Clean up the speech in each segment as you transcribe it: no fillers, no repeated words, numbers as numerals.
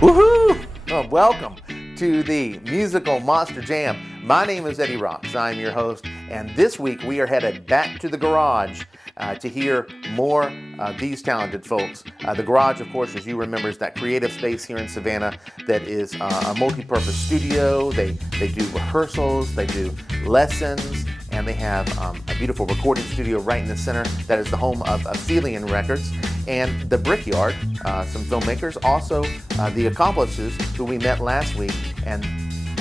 Woohoo! Oh, welcome to the Musical Monster Jam. My name is Eddie Rahx. I'm your host, and this week we are headed back to the garage to hear more of these talented folks. The garage, of course, as you remember, is that creative space here in Savannah that is a multi-purpose studio. They do rehearsals, they do lessons, and they have a beautiful recording studio right in the center that is the home of Aphelion Records. And the Brickyard, some filmmakers, also the Accomplices, who we met last week, and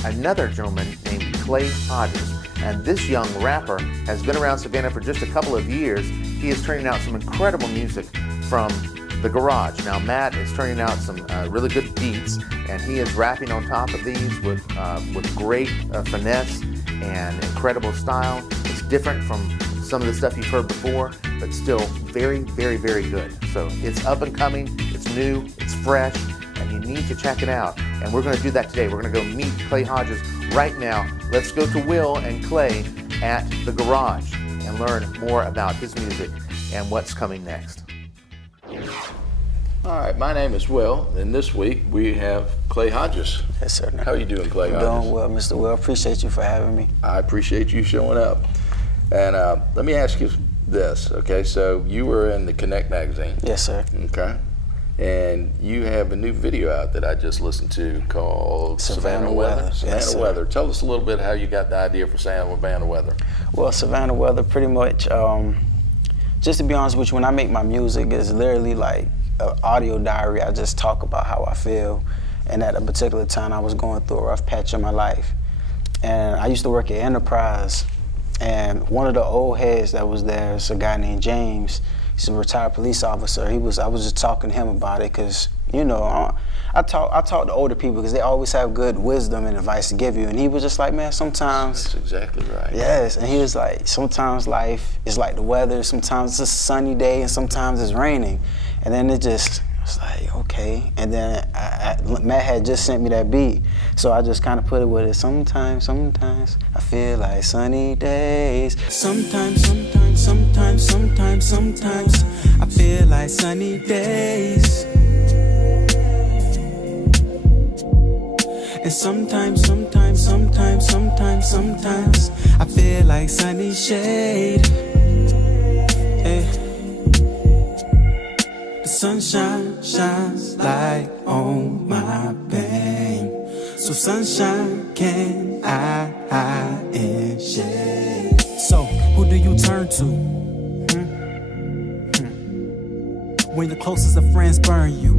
another gentleman named Clay Hodges. And this young rapper has been around Savannah for just a couple of years. He is turning out some incredible music from the garage. Now Matt is turning out some really good beats, and he is rapping on top of these with great finesse and incredible style. It's different from some of the stuff you've heard before, but still very, very, very good. So it's up and coming, it's new, it's fresh, and you need to check it out. And we're going to do that today. We're going to go meet Clay Hodges right now. Let's go to Will and Clay at the garage and learn more about his music and what's coming next. All right, my name is Will, and this week we have Clay Hodges. Yes, sir. How are you doing, Clay Hodges? Doing well, Mr. Will. Appreciate you for having me. I appreciate you showing up. And let me ask you this, okay? So you were in the Connect magazine. Yes, sir. Okay. And you have a new video out that I just listened to called Savannah Weather. Savannah Weather. Tell us a little bit how you got the idea for Savannah Weather. Well, Savannah Weather, pretty much, just to be honest with you, when I make my music, it's literally like an audio diary. I just talk about how I feel. And at a particular time, I was going through a rough patch in my life. And I used to work at Enterprise. And one of the old heads that was there is a guy named James. He's a retired police officer. I was just talking to him about it because, you know, I talk to older people because they always have good wisdom and advice to give you. And he was just like, man, sometimes. That's exactly right. Yes, and he was like, sometimes life is like the weather. Sometimes it's a sunny day and sometimes it's raining. And then it just, it's like, okay. And then Matt had just sent me that beat. So I just kind of put it with it. Sometimes I feel like sunny days. Sometimes I feel like sunny days. And sometimes I feel like sunny shade. The sunshine shines light on my pain. So sunshine can I hide in shade. So who do you turn to? When the closest of friends burn you.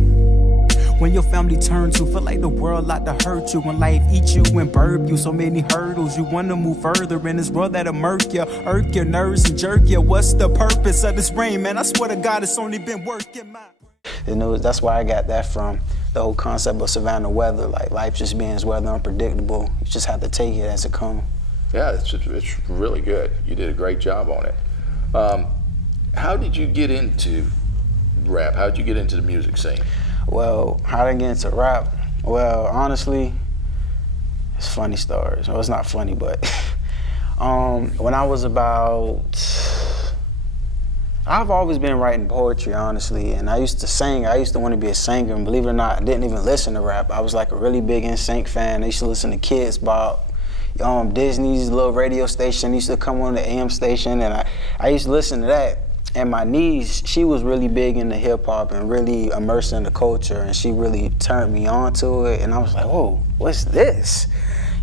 When your family turns you, feel like the world like to hurt you. When life eats you and burp you, so many hurdles. You wanna move further in this world that'll murk you, irk your nerves and jerk you. What's the purpose of this rain, man? I swear to God, it's only been working my. You know, that's where I got that from. The whole concept of Savannah Weather, like life just being as weather unpredictable. You just have to take it as it comes. Yeah, it's really good. You did a great job on it. How did you get into rap? How did you get into the music scene? Well, how did I get into rap? Well, honestly, it's funny stories. Well, it's not funny, but when I was I've always been writing poetry, honestly, and I used to sing. I used to want to be a singer, and believe it or not, I didn't even listen to rap. I was like a really big NSYNC fan. I used to listen to Kids Bop, Disney's little radio station used to come on the AM station, and I used to listen to that. And my niece, she was really big into hip hop and really immersed in the culture, and she really turned me on to it. And I was like, whoa, what's this?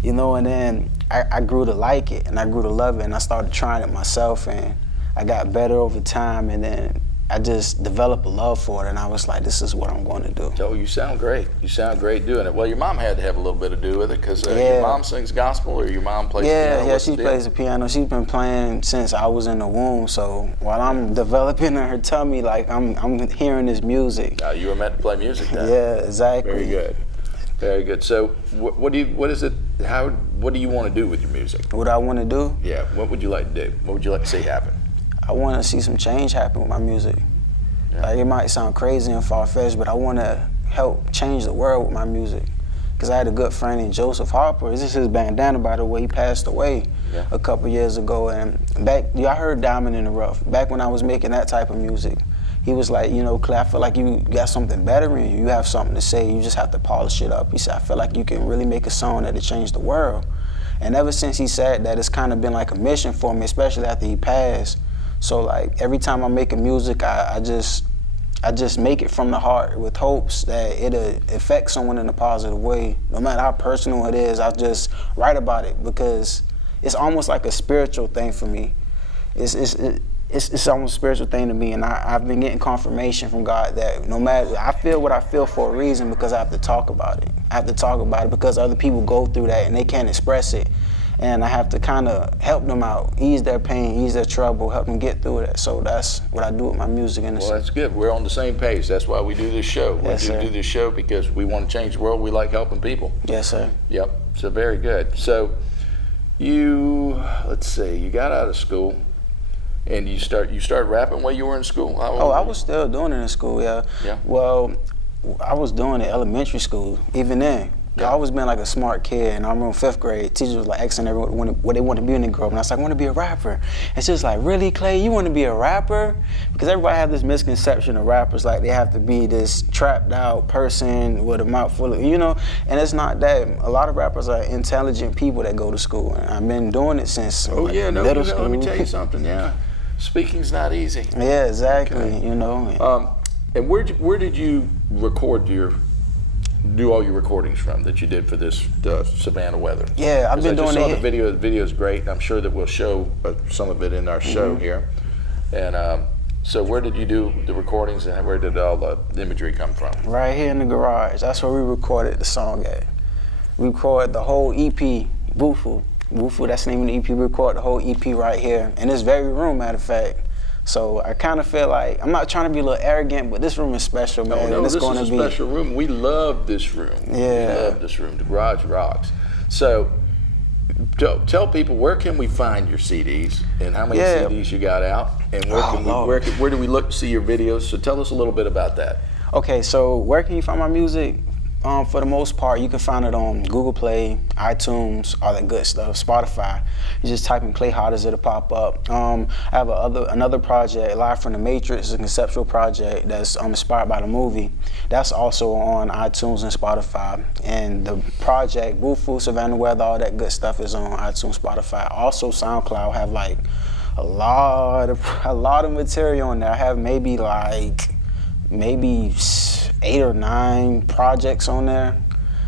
You know, and then I grew to like it, and I grew to love it, and I started trying it myself, and I got better over time, and then I just developed a love for it, and I was like, this is what I'm going to do. Oh, you sound great. You sound great doing it. Well, your mom had to have a little bit to do with it, because your mom sings gospel, or your mom plays piano? Yeah, she plays the piano. She's been playing since I was in the womb, so while I'm developing in her tummy, like I'm hearing this music. You were meant to play music then. Yeah, exactly. Very good. Very good. So what do you want to do with your music? What I want to do? Yeah, what would you like to do? What would you like to see happen? I want to see some change happen with my music. Yeah. Like, it might sound crazy and far-fetched, but I want to help change the world with my music. Because I had a good friend named Joseph Harper. This is his bandana, by the way. He passed away a couple years ago. And back, I heard Diamond in the Rough. Back when I was making that type of music, he was like, you know, Clay, I feel like you got something better in you. You have something to say. You just have to polish it up. He said, I feel like you can really make a song that'll change the world. And ever since he said that, it's kind of been like a mission for me, especially after he passed. So like every time I'm making music, I just make it from the heart with hopes that it'll affect someone in a positive way. No matter how personal it is, I just write about it because it's almost like a spiritual thing for me. It's almost a spiritual thing to me, and I've been getting confirmation from God that no matter, I feel what I feel for a reason because I have to talk about it. I have to talk about it because other people go through that and they can't express it. And I have to kind of help them out, ease their pain, ease their trouble, help them get through that. So that's what I do with my music. Well, that's good. We're on the same page. That's why we do this show. We do this show because we want to change the world. We like helping people. Yes, sir. Yep. So very good. So let's see, you got out of school and you started rapping while you were in school? I was still doing it in school, yeah. Yeah. Well, I was doing it in elementary school, even then. Yeah. I always been like a smart kid, and I remember in 5th grade, teachers was like asking everyone what they want to be when they grow up, and I was like, I want to be a rapper. And she was like, really, Clay, you want to be a rapper? Because everybody have this misconception of rappers, like they have to be this trapped out person with a mouth full of, you know, and it's not that. A lot of rappers are intelligent people that go to school, and I've been doing it since middle school. Let me tell you something, yeah. Speaking's not easy. Yeah, exactly, okay. You know. And where did you do all your recordings from that you did for this Savannah Weather? Yeah, I've been doing it. I saw the video. The video is great, and I'm sure that we'll show some of it in our show here. And so where did you do the recordings, and where did all the imagery come from? Right here in the garage. That's where we recorded the song at. We recorded the whole EP, Bufu. Bufu, that's the name of the EP. We recorded the whole EP right here in this very room, matter of fact. So I kind of feel like, I'm not trying to be a little arrogant, but this room is special, man. No, this is a special room. We love this room. Yeah. We love this room. The garage rocks. So tell people, where can we find your CDs and how many CDs you got out, and where do we look to see your videos? So tell us a little bit about that. Okay, so where can you find my music? For the most part, you can find it on Google Play, iTunes, all that good stuff, Spotify. You just type in Clay Hodges, it'll pop up. I have another project, Live from the Matrix, a conceptual project that's inspired by the movie. That's also on iTunes and Spotify. And the project, Bufu, Savannah Weather, all that good stuff is on iTunes, Spotify. Also, SoundCloud have like a lot of material on there. I have maybe 8 or 9 projects on there.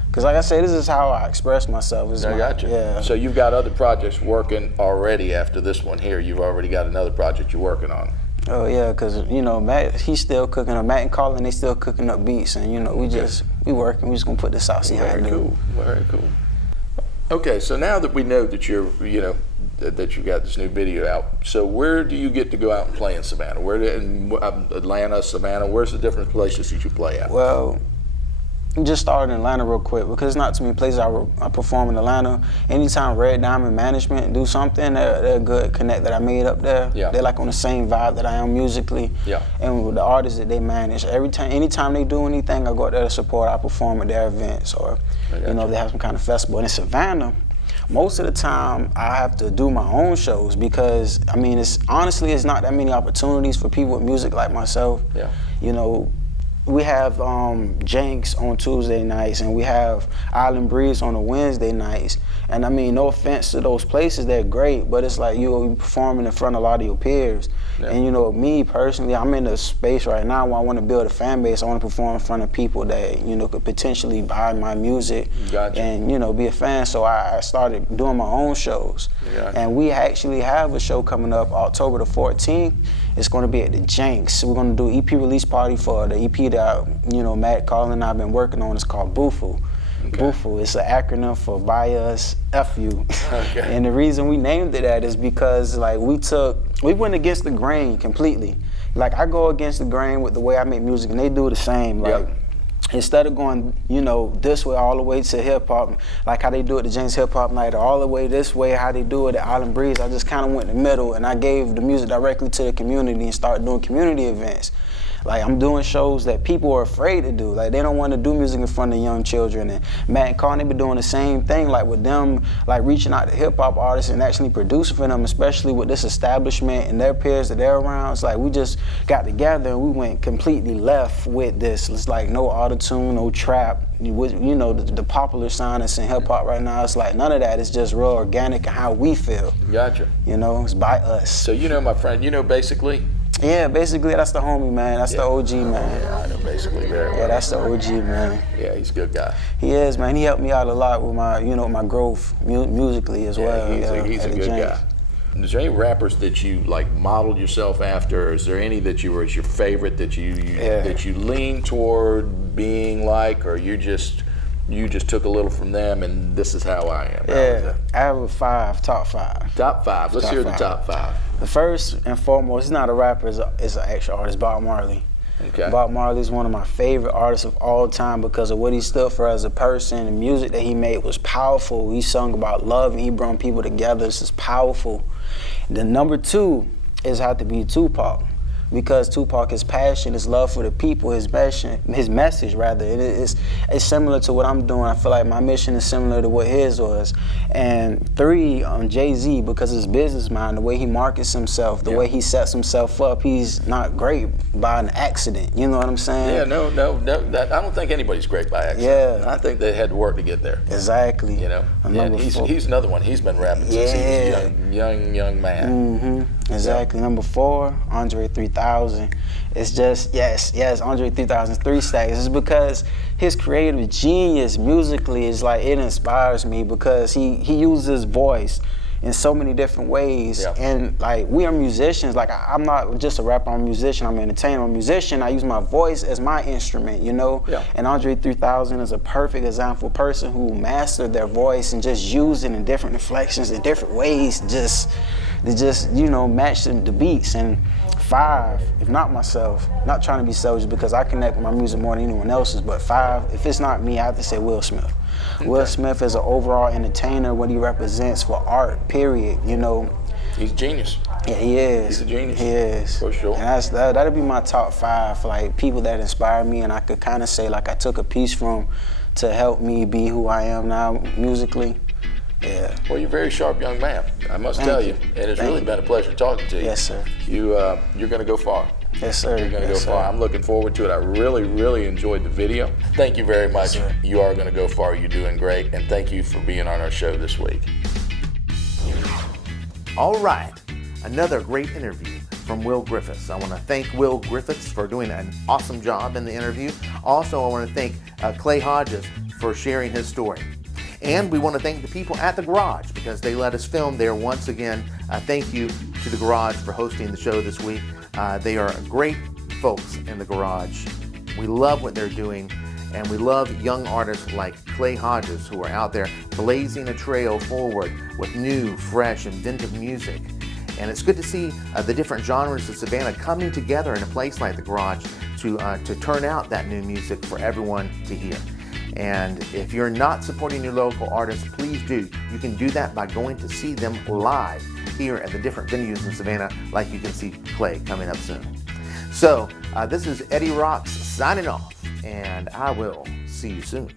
Because like I say, this is how I express myself. I got you. Yeah. So you've got other projects working already after this one here. You've already got another project you're working on. Oh yeah, because you know, Matt, he's still cooking up. Matt and Colin, they still cooking up beats, and you know, we working. We just gonna put this out, see how it do. Very cool. Okay, so now that we know that that you got this new video out, so where do you get to go out and play in Savannah? In Atlanta, Savannah, where's the different places that you play at? Well, just started in Atlanta real quick because not too many places I perform in Atlanta. Anytime Red Diamond Management do something, they're a good connect that I made up there. Yeah. They're like on the same vibe that I am musically. Yeah. And with the artists that they manage, anytime they do anything, I go out there to support. I perform at their events, or if they have some kind of festival. And in Savannah, most of the time I have to do my own shows because it's not that many opportunities for people with music like myself. Yeah. You know, we have Jenks on Tuesday nights, and we have Island Breeze on the Wednesday nights. And no offense to those places, they're great, but it's like you're performing in front of a lot of your peers. Yeah. And me personally, I'm in a space right now where I want to build a fan base. I want to perform in front of people that could potentially buy my music and be a fan. So I started doing my own shows. And we actually have a show coming up October the 14th. It's going to be at the Jenks. We're going to do EP release party for the EP that Matt, Colin, and I've been working on. It's called Bufu. Okay. Bufu. It's an acronym for Buy Us F You. Okay. And the reason we named it that is because we went against the grain completely. Like I go against the grain with the way I make music, and they do the same. Instead of going, this way all the way to hip hop, like how they do it at James Hip Hop Night, or all the way this way, how they do it at Island Breeze, I just kind of went in the middle, and I gave the music directly to the community and started doing community events. Like, I'm doing shows that people are afraid to do. Like, they don't want to do music in front of young children. And Matt and Carney been doing the same thing, like with them, like reaching out to hip hop artists and actually producing for them, especially with this establishment and their peers that they're around. It's like we just got together and we went completely left with this. It's like no auto-tune, no trap. You know, the popular sound that's in hip hop right now, it's like none of that. It's just real organic and how we feel. Gotcha. You know, it's by us. So you know, my friend, you know Basically? Yeah, basically that's the homie, man. That's the OG, man. Yeah, I know Basically very well. Yeah, that's the OG, man. Yeah, he's a good guy. He is, man. He helped me out a lot with my, you know, my growth musically as well. He's a good guy. Is there any rappers that you like modeled yourself after? Is there any that was your favorite that you lean toward being like, or you just took a little from them and this is how I am? Yeah, I have a top five. Top five. Let's hear the top five. The first and foremost, he's not a rapper, is an actual artist, Bob Marley. Okay. Bob Marley is one of my favorite artists of all time because of what he stood for as a person. The music that he made was powerful. He sung about love and he brought people together. This is powerful. The number two is have to be Tupac, because Tupac, his passion, his love for the people, his message rather, it's similar to what I'm doing. I feel like my mission is similar to what his was. And three, Jay-Z, because his business mind, the way he markets himself, the way he sets himself up, he's not great by an accident. You know what I'm saying? Yeah, no, I don't think anybody's great by accident. Yeah. I think they had to work to get there. Exactly. You know, and he's another one. He's been rapping since he was a young man. Mm-hmm. Exactly. Number four, Andre 3000. It's just, yes, Andre 3000's 3 Stacks. It's because his creative genius musically is like, it inspires me because he uses his voice in so many different ways. Yeah. And like, we are musicians. Like, I'm not just a rapper, I'm a musician, I'm an entertainer, I'm a musician. I use my voice as my instrument, you know? Yeah. And Andre 3000 is a perfect example of a person who mastered their voice and just used it in different inflections, in different ways, to you know, match the beats. And 5, if not myself, not trying to be selfish because I connect with my music more than anyone else's, but 5, if it's not me, I have to say Will Smith. Okay. Will Smith is an overall entertainer, what he represents for art, period, you know. He's a genius. Yeah, he is. He's a genius. He is. For sure. And that'd be my top 5, like people that inspire me, and I could kind of say like I took a piece from to help me be who I am now musically. Yeah. Well, you're a very sharp young man, I must tell you. And it's really been a pleasure talking to you. Yes, sir. You're going to go far. Yes, sir. You're going to go far. I'm looking forward to it. I really, really enjoyed the video. Thank you very much. Yes, you are going to go far. You're doing great. And thank you for being on our show this week. All right, another great interview from Will Griffiths. I want to thank Will Griffiths for doing an awesome job in the interview. Also, I want to thank Clay Hodges for sharing his story. And we want to thank the people at the Garage because they let us film there once again. Thank you to the Garage for hosting the show this week. They are great folks in the Garage. We love what they're doing, and we love young artists like Clay Hodges who are out there blazing a trail forward with new, fresh, inventive music. And it's good to see the different genres of Savannah coming together in a place like the Garage to turn out that new music for everyone to hear. And if you're not supporting your local artists, please do. You can do that by going to see them live here at the different venues in Savannah, like you can see Clay coming up soon. So this is Eddie Rahx signing off, and I will see you soon.